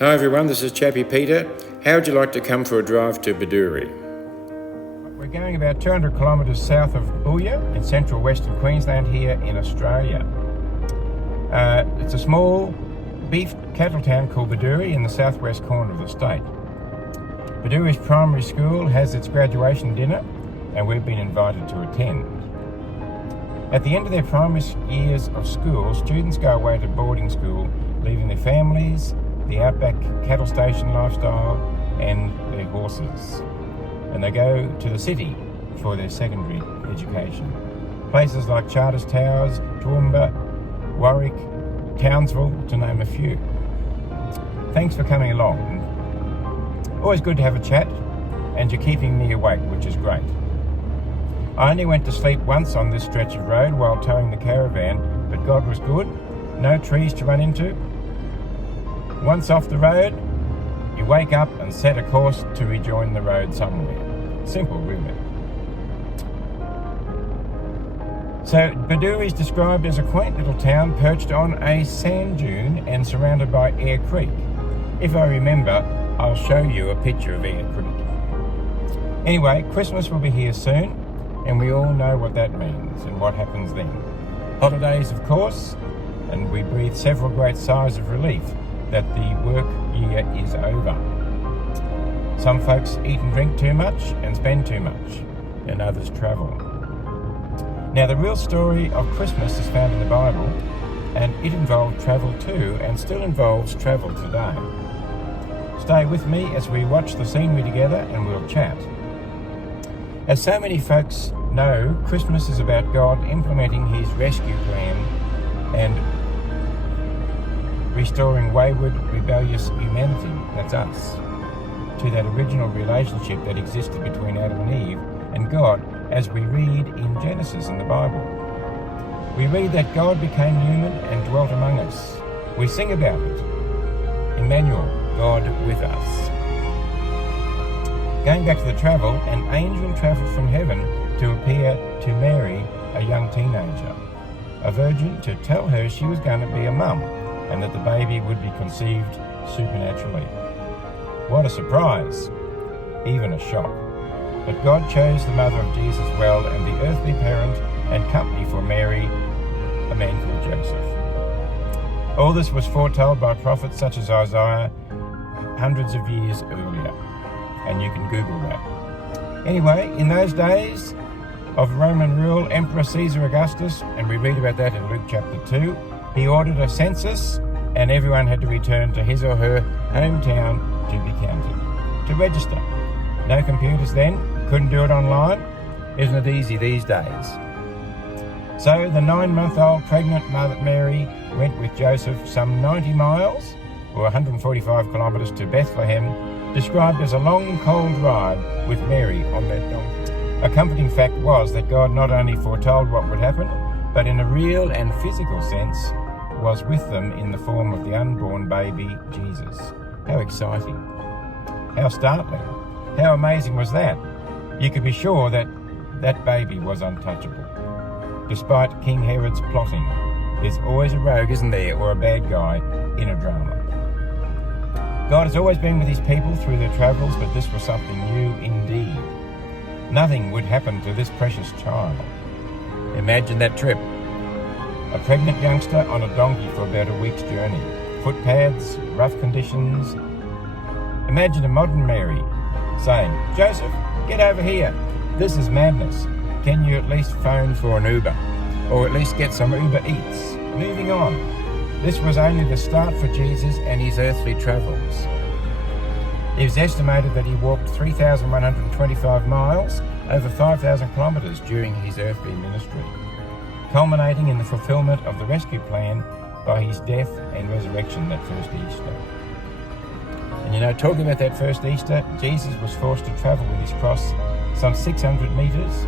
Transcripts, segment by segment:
Hi everyone, this is Chappy Peter. How would you like to come for a drive to Bedourie? We're going about 200 kilometres south of Booyah in central western Queensland here in Australia. It's a small beef cattle town called Bedourie in the southwest corner of the state. Bedourie's primary school has its graduation dinner and we've been invited to attend. At the end of their primary years of school, students go away to boarding school, leaving their families, the outback cattle station lifestyle and their horses. And they go to the city for their secondary education. Places like Charters Towers, Toowoomba, Warwick, Townsville, to name a few. Thanks for coming along. Always good to have a chat, and you're keeping me awake, which is great. I only went to sleep once on this stretch of road while towing the caravan, but God was good. No trees to run into. Once off the road, you wake up and set a course to rejoin the road somewhere. Simple, really. So Bedourie is described as a quaint little town perched on a sand dune and surrounded by Eyre Creek. If I remember, I'll show you a picture of Eyre Creek. Anyway, Christmas will be here soon, and we all know what that means and what happens then. Holidays, of course, and we breathe several great sighs of relief that the work year is over. Some folks eat and drink too much and spend too much, and others travel. Now, the real story of Christmas is found in the Bible, and it involved travel too, and still involves travel today. Stay with me as we watch the scenery together and we'll chat. As so many folks know, Christmas is about God implementing his rescue plan and restoring wayward, rebellious humanity, that's us, to that original relationship that existed between Adam and Eve and God, as we read in Genesis in the Bible. We read that God became human and dwelt among us. We sing about it. Emmanuel, God with us. Going back to the travel, an angel travelled from heaven to appear to Mary, a young teenager, a virgin, to tell her she was going to be a mum and that the baby would be conceived supernaturally. What a surprise, even a shock. But God chose the mother of Jesus well and the earthly parent and company for Mary, a man called Joseph. All this was foretold by prophets such as Isaiah hundreds of years earlier, and you can Google that. Anyway, in those days of Roman rule, Emperor Caesar Augustus, and we read about that in Luke chapter 2, he ordered a census and everyone had to return to his or her hometown to be counted, to register. No computers then, couldn't do it online. Isn't it easy these days? So the 9-month-old pregnant Mother Mary went with Joseph some 90 miles, or 145 kilometres to Bethlehem, described as a long, cold ride with Mary on that donkey. A comforting fact was that God not only foretold what would happen, but in a real and physical sense, was with them in the form of the unborn baby, Jesus. How exciting. How startling. How amazing was that? You could be sure that that baby was untouchable. Despite King Herod's plotting, there's always a rogue, isn't there, or a bad guy in a drama. God has always been with his people through their travels, but this was something new indeed. Nothing would happen to this precious child. Imagine that trip. A pregnant youngster on a donkey for about a week's journey. Footpaths, rough conditions. Imagine a modern Mary saying, "Joseph, get over here. This is madness. Can you at least phone for an Uber? Or at least get some Uber Eats?" Moving on. This was only the start for Jesus and his earthly travels. It was estimated that he walked 3,125 miles, over 5,000 kilometres during his earthly ministry, culminating in the fulfilment of the rescue plan by his death and resurrection that first Easter. And you know, talking about that first Easter, Jesus was forced to travel with his cross some 600 metres,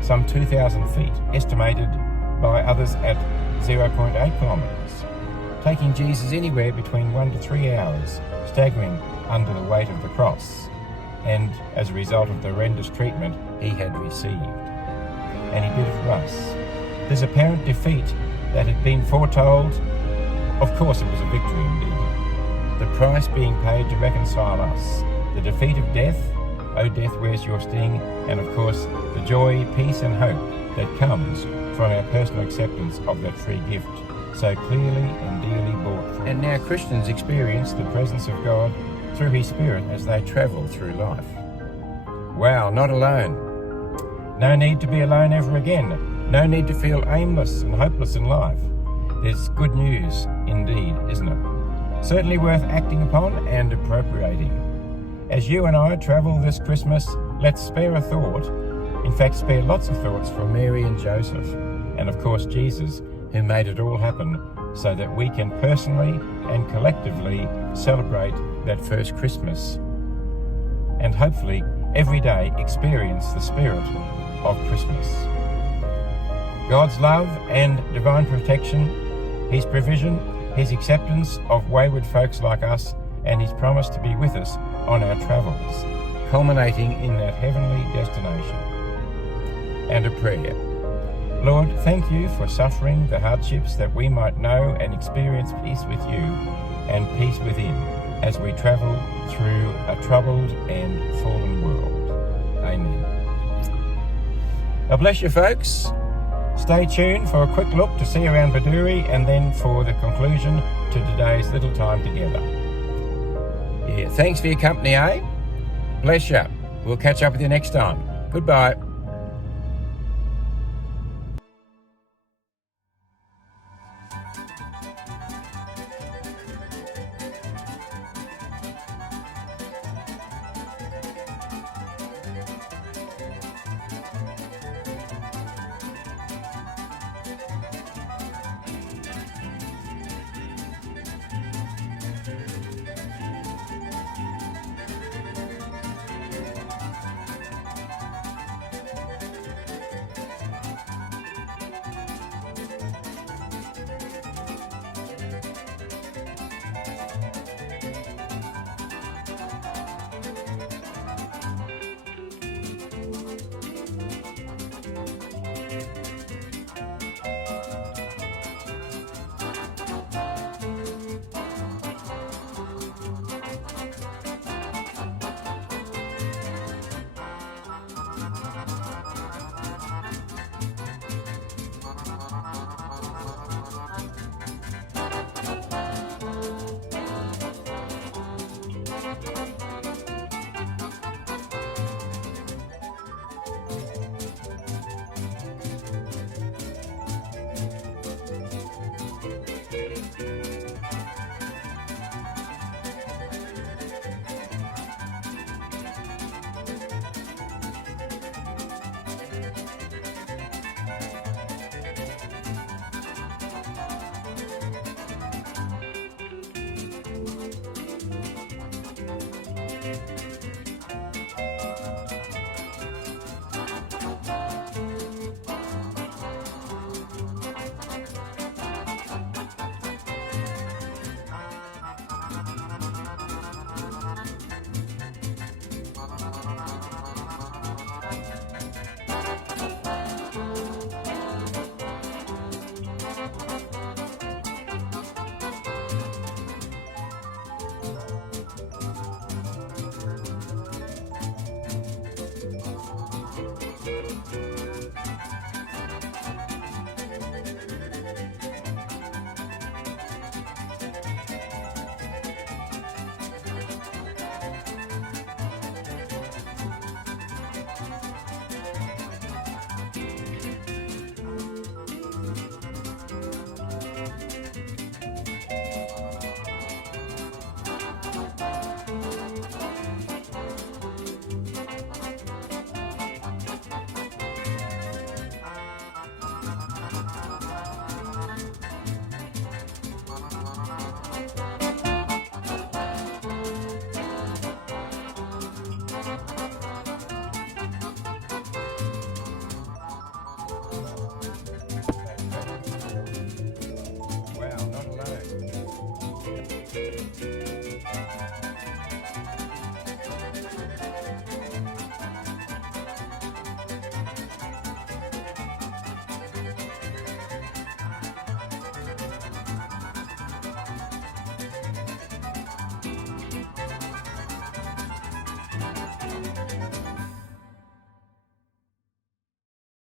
some 2,000 feet, estimated by others at 0.8 kilometres, taking Jesus anywhere between 1 to 3 hours, staggering under the weight of the cross, and as a result of the horrendous treatment he had received. And he did it for us. This apparent defeat that had been foretold, of course it was a victory indeed. the price being paid to reconcile us, the defeat of death, O death, where's your sting, and of course the joy, peace and hope that comes from our personal acceptance of that free gift, so clearly and dearly bought. And now Christians experience the presence of God through His Spirit as they travel through life. Wow, not alone. No need to be alone ever again. No need to feel aimless and hopeless in life. There's good news indeed, isn't it? Certainly worth acting upon and appropriating. As you and I travel this Christmas, let's spare a thought. In fact, spare lots of thoughts for Mary and Joseph, and of course Jesus, who made it all happen so that we can personally and collectively celebrate that first Christmas and hopefully every day experience the spirit of Christmas. God's love and divine protection, His provision, His acceptance of wayward folks like us, and His promise to be with us on our travels, culminating in that heavenly destination. And a prayer. Lord, thank You for suffering the hardships that we might know and experience peace with You and peace within as we travel through a troubled and fallen world. Amen. God bless you, folks. Stay tuned for a quick look to see around Bedourie and then for the conclusion to today's little time together. Yeah, thanks for your company, eh? Bless you. We'll catch up with you next time. Goodbye.